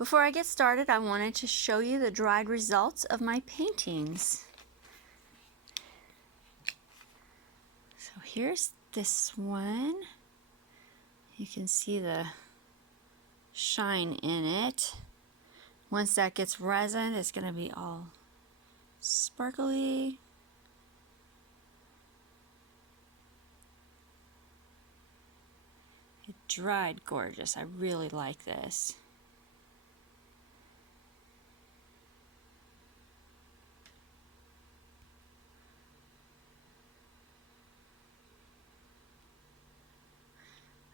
Before I get started, I wanted to show you the dried results of my paintings. So here's this one. You can see the shine in it. Once that gets resin, it's going to be all sparkly. It dried gorgeous. I really like this.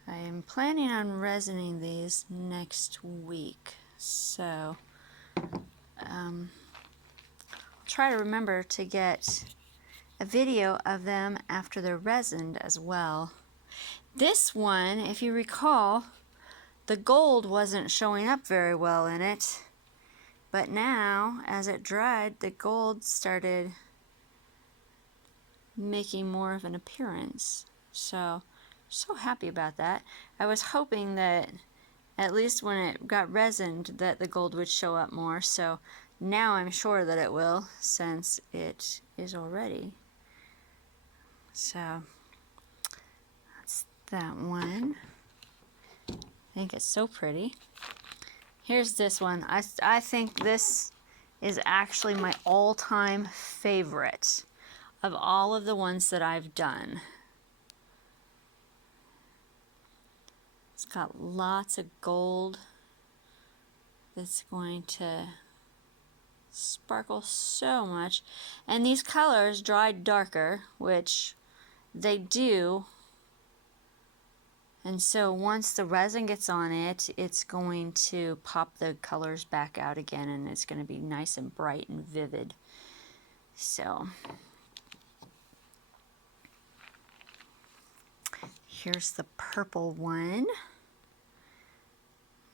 I am planning on resining these next week, so I'll try to remember to get a video of them after they're resined as well. This one, if you recall, the gold wasn't showing up very well in it, but now as it dried, the gold started making more of an appearance. So happy about that. I was hoping that at least when it got resined that the gold would show up more, so now I'm sure that it will since it is already. So that's that one. I think it's so pretty. Here's this one. I think this is actually my all-time favorite of all of the ones that I've done. It's got lots of gold that's going to sparkle so much. And these colors dried darker, which they do. And so once the resin gets on it, it's going to pop the colors back out again, and it's going to be nice and bright and vivid. So here's the purple one.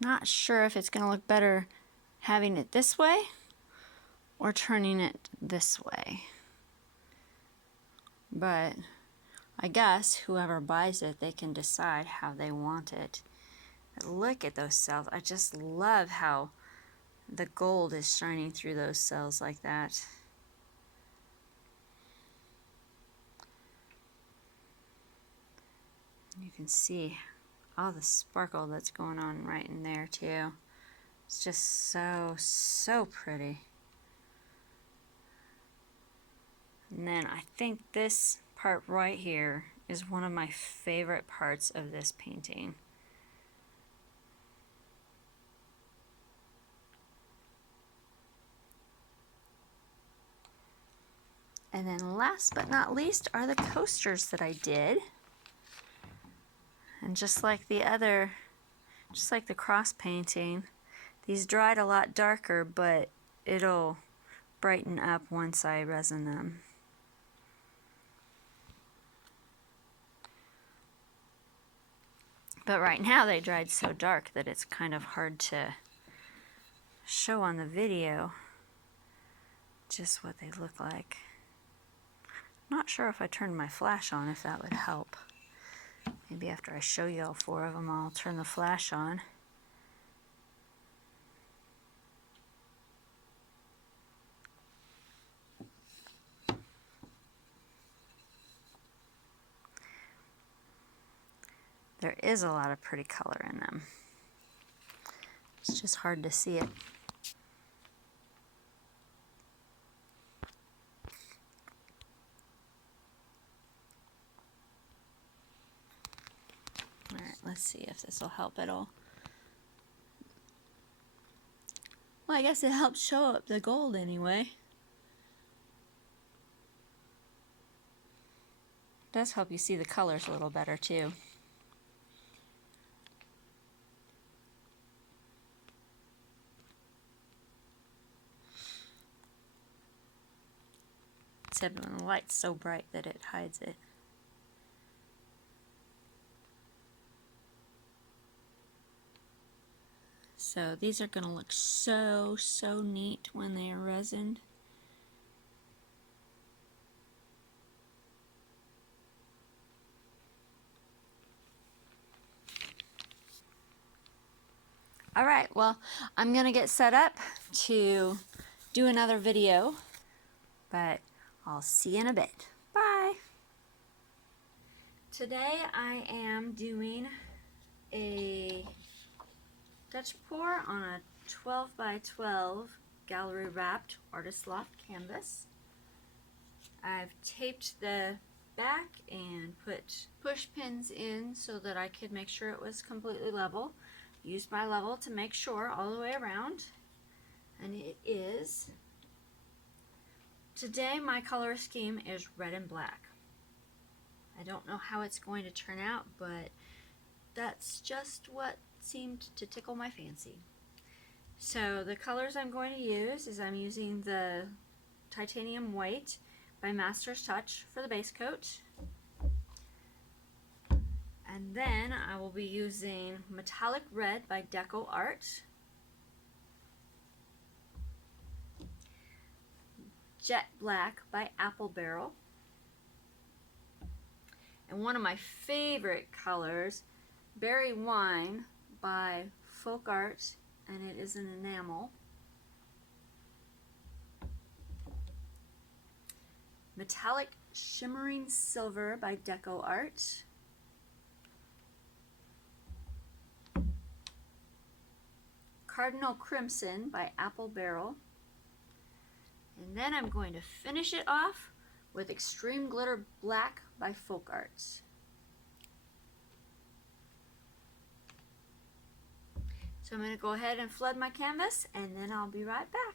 Not sure if it's going to look better having it this way or turning it this way. But I guess whoever buys it, they can decide how they want it. But look at those cells. I just love how the gold is shining through those cells like that. You can see all the sparkle that's going on right in there too. It's just so pretty. And then I think this part right here is one of my favorite parts of this painting. And then last but not least are the coasters that I did. And just like the cross painting, these dried a lot darker, but it'll brighten up once I resin them. But right now they dried so dark that it's kind of hard to show on the video just what they look like. Not sure if I turned my flash on, if that would help. Maybe after I show you all four of them, I'll turn the flash on. There is a lot of pretty color in them. It's just hard to see it. Alright, let's see if this will help at all. Well, I guess it helps show up the gold anyway. It does help you see the colors a little better too. Except when the light's so bright that it hides it. So these are going to look so neat when they are resined. All right, well, I'm gonna get set up to do another video, but I'll see you in a bit. Bye. Today I am doing a Dutch pour on a 12 by 12 gallery wrapped artist loft canvas. I've taped the back and put push pins in so that I could make sure it was completely level. Used my level to make sure all the way around, and it is. Today my color scheme is red and black. I don't know how it's going to turn out, but that's just what seemed to tickle my fancy. So the colors I'm going to use is I'm using the titanium white by Master's Touch for the base coat. And then I will be using metallic red by DecoArt, jet black by Apple Barrel, and one of my favorite colors, berry wine by FolkArt, and it is an enamel. Metallic shimmering silver by DecoArt. Cardinal crimson by Apple Barrel. And then I'm going to finish it off with extreme glitter black by FolkArt. So I'm going to go ahead and flood my canvas, and then I'll be right back.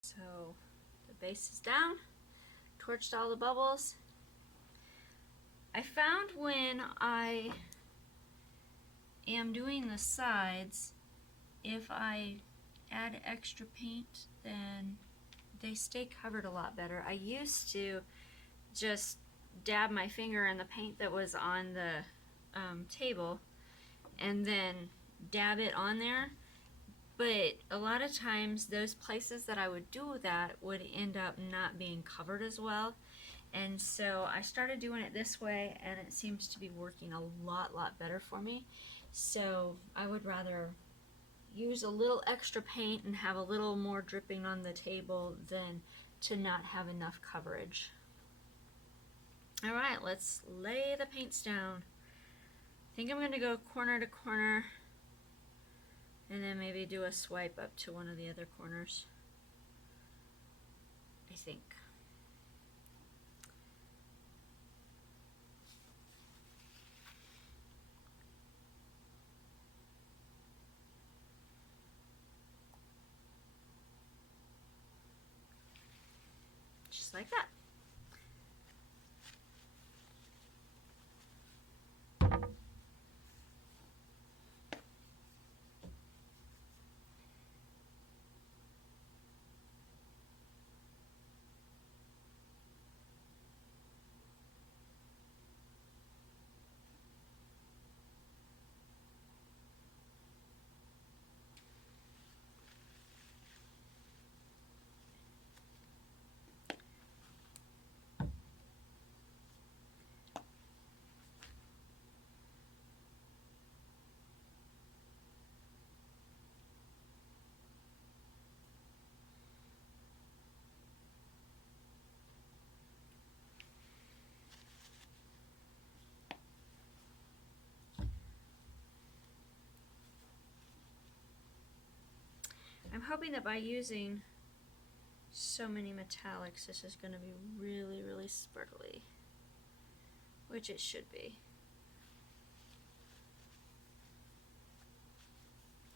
So the base is down, torched all the bubbles. I found when I am doing the sides, if I add extra paint, then they stay covered a lot better. I used to just dab my finger in the paint that was on the table and then dab it on there, but a lot of times those places that I would do that would end up not being covered as well, and so I started doing it this way, and it seems to be working a lot better for me. So I would rather use a little extra paint and have a little more dripping on the table than to not have enough coverage. Alright, let's lay the paints down. I think I'm going to go corner to corner and then maybe do a swipe up to one of the other corners. I think. Just like that. I'm hoping that by using so many metallics, this is going to be really sparkly, which it should be.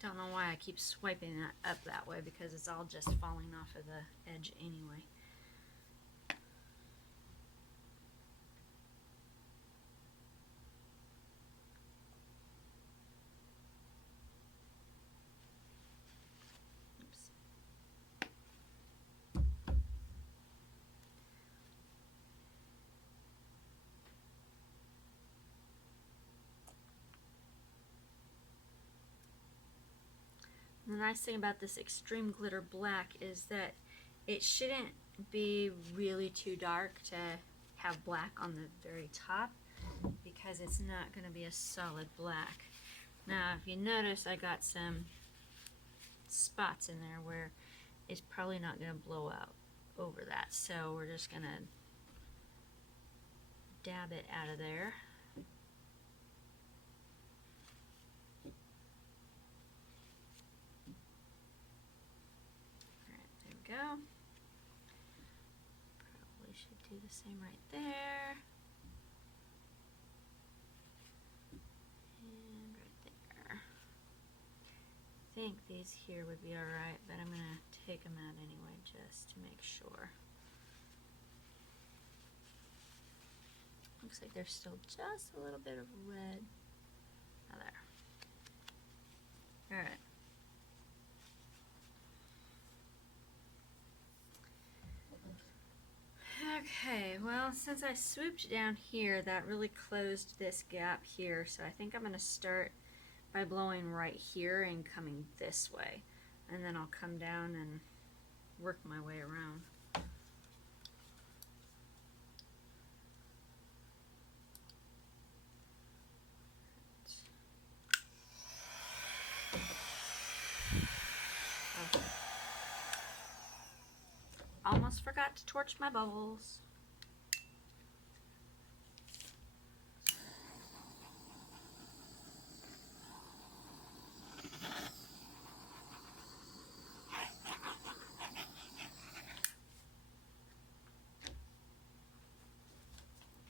Don't know why I keep swiping that up that way, because it's all just falling off of the edge anyway. the nice thing about this extreme glitter black is that it shouldn't be really too dark to have black on the very top, because it's not going to be a solid black. Now if you notice, I got some spots in there where it's probably not going to blow out over that, so we're just going to dab it out of there. Alright, there we go. Probably should do the same right there. And right there. I think these here would be alright, but I'm going to take them out anyway just to make sure. Looks like there's still just a little bit of red. Oh, there. Alright. Okay, well, since I swooped down here, that really closed this gap here, so I think I'm going to start by blowing right here and coming this way, and then I'll come down and work my way around. Okay. Almost forgot to torch my bubbles.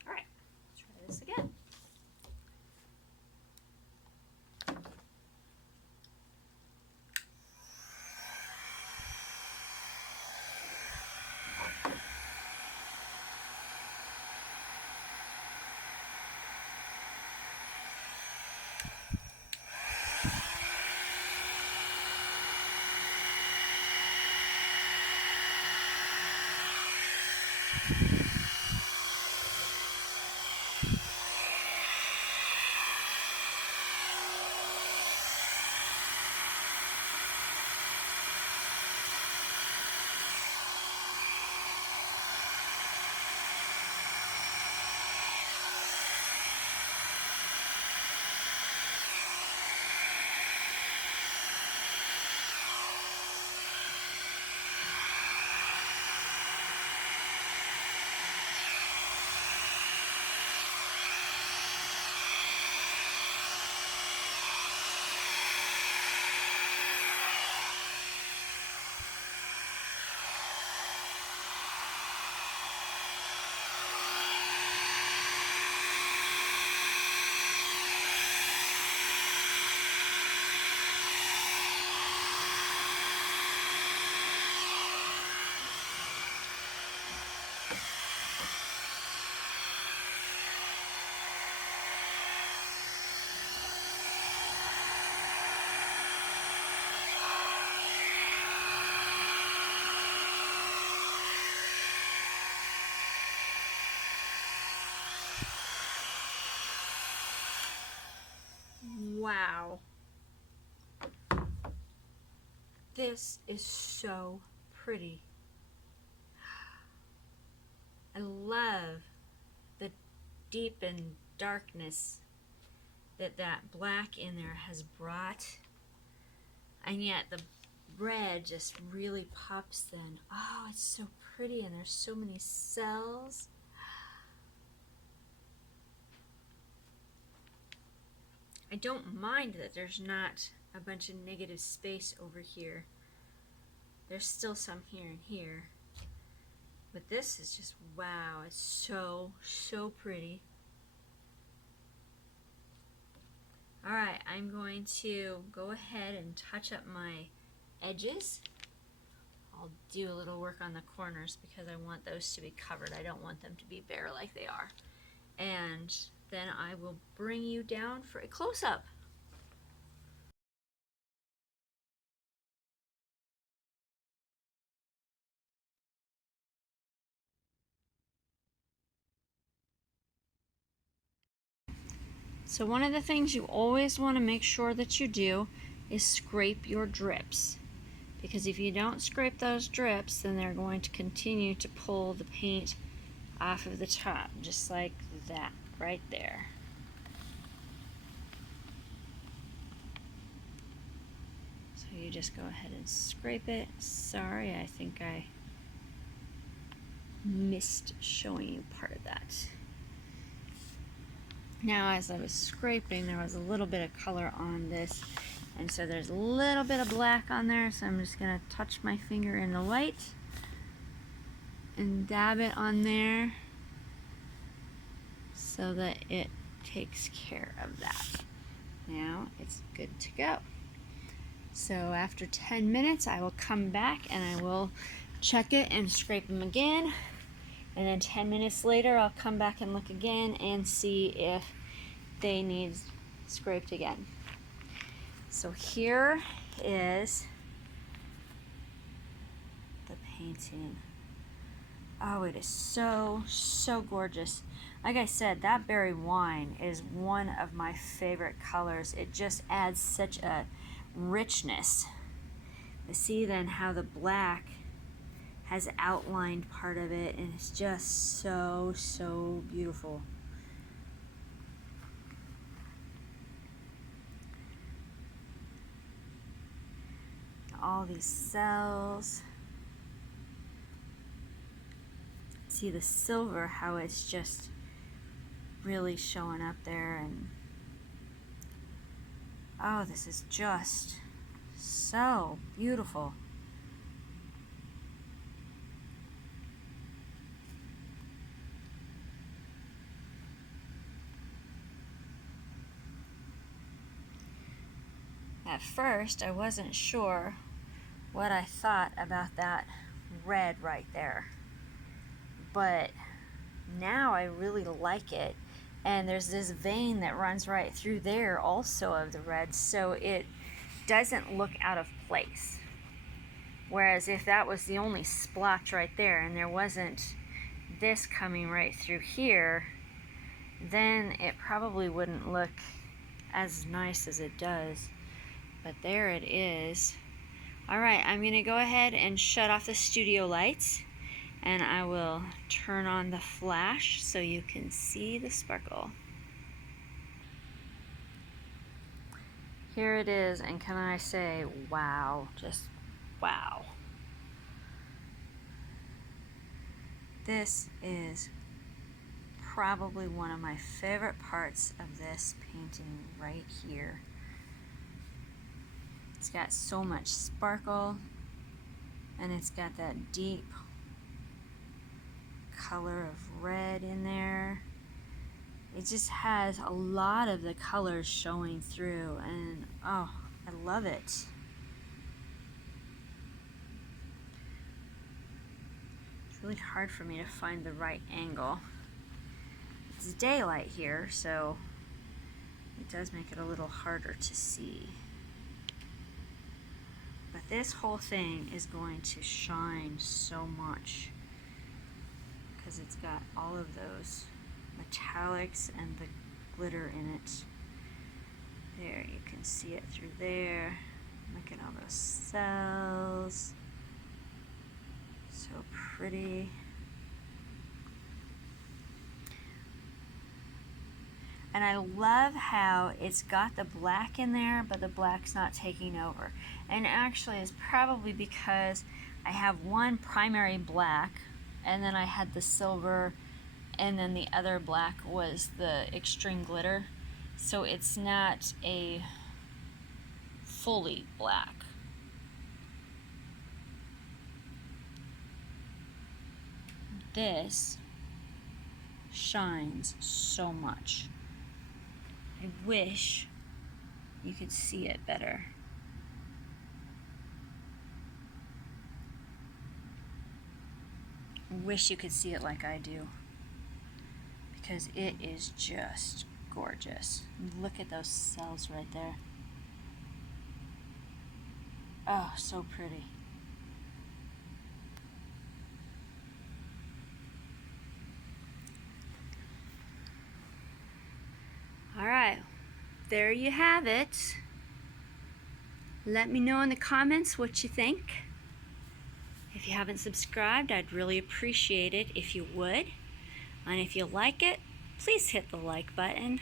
Alright, let's try this again. Wow. This is so pretty. I love the deepened darkness that that black in there has brought, and yet the red just really pops then. Oh, it's so pretty, and there's so many cells. I don't mind that there's not a bunch of negative space over here. There's still some here and here. But this is just, wow, it's so, so pretty. Alright, I'm going to go ahead and touch up my edges. I'll do a little work on the corners because I want those to be covered. I don't want them to be bare like they are. And then I will bring you down for a close-up. So one of the things you always want to make sure that you do is scrape your drips. Because if you don't scrape those drips, then they're going to continue to pull the paint off of the top, just like that right there. So you just go ahead and scrape it. Sorry, I think I missed showing you part of that. Now, as I was scraping, there was a little bit of color on this, and so there's a little bit of black on there, so I'm just going to touch my finger in the white and dab it on there so that it takes care of that. Now it's good to go. So after 10 minutes I will come back and I will check it and scrape them again, and then 10 minutes later I'll come back and look again and see if they need scraped again. So here is the painting. Oh, it is so, so gorgeous. Like I said, that berry wine is one of my favorite colors. It just adds such a richness. I see then how the black has outlined part of it, and it's just so, so beautiful. All these cells. See the silver, how it's just really showing up there, and oh, this is just so beautiful. At first, I wasn't sure what I thought about that red right there, but now I really like it. And there's this vein that runs right through there also of the red, so it doesn't look out of place. Whereas if that was the only splotch right there and there wasn't this coming right through here, then it probably wouldn't look as nice as it does. But there it is. Alright, I'm going to go ahead and shut off the studio lights, and I will turn on the flash so you can see the sparkle. Here it is, and can I say, wow, just wow. This is probably one of my favorite parts of this painting right here. It's got so much sparkle, and it's got that deep color of red in there. It just has a lot of the colors showing through, and oh, I love it. It's really hard for me to find the right angle. It's daylight here, so it does make it a little harder to see. But this whole thing is going to shine so much because it's got all of those metallics and the glitter in it. There, you can see it through there. Look at all those cells. So pretty. And I love how it's got the black in there, but the black's not taking over. And actually it's probably because I have one primary black, and then I had the silver, and then the other black was the extreme glitter. So it's not a fully black. This shines so much. I wish you could see it better. I wish you could see it like I do, because it is just gorgeous. Look at those cells right there. Oh, so pretty. Alright, there you have it. Let me know in the comments what you think. If you haven't subscribed, I'd really appreciate it if you would. And if you like it, please hit the like button.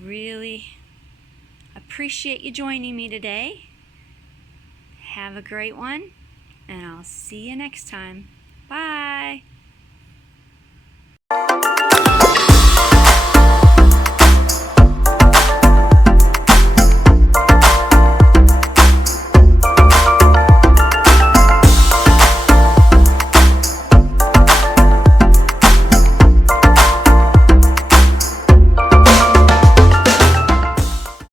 Really appreciate you joining me today. Have a great one, and I'll see you next time. Bye.